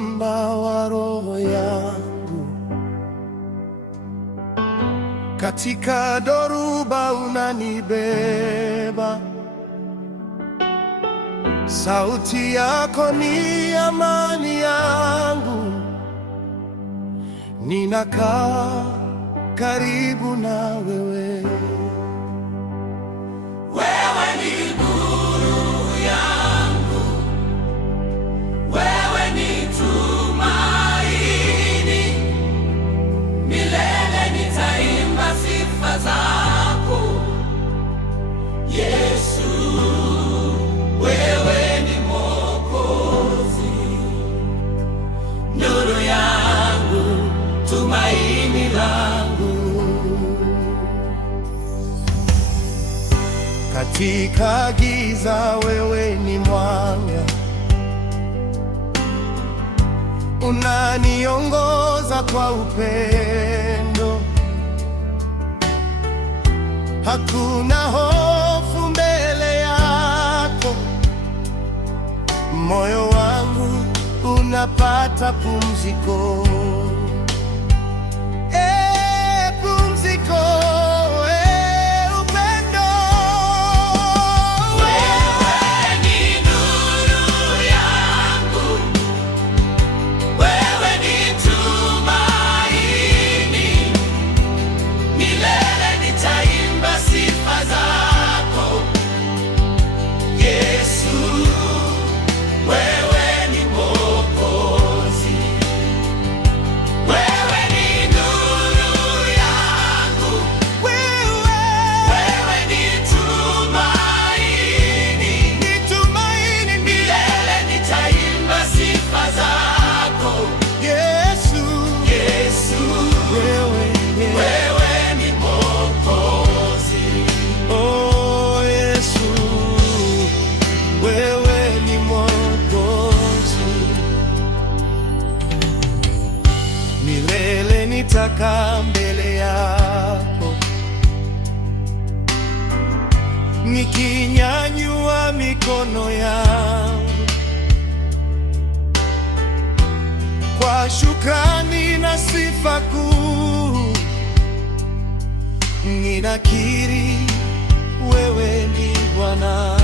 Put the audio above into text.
mwamba wa roho yangu. Katika dhoruba unanibeba, sauti yako ni amani yangu. Ninakaa karibu na wewe. Wewe ni nuru yangu, wewe ni tumaini, milele nitaimba sifa zako. Yesu, wewe ni Mwokozi, nuru yangu, tumaini langu. Katika giza wewe ni mwanga, unaniongoza kwa upendo. Hakuna hofu mbele yako, moyo wangu unapata pumziko. Milele nitakaa mbele yako, nikinyanyua mikono yangu kwa shukrani na sifa kuu. Ninakiri wewe ni Bwana.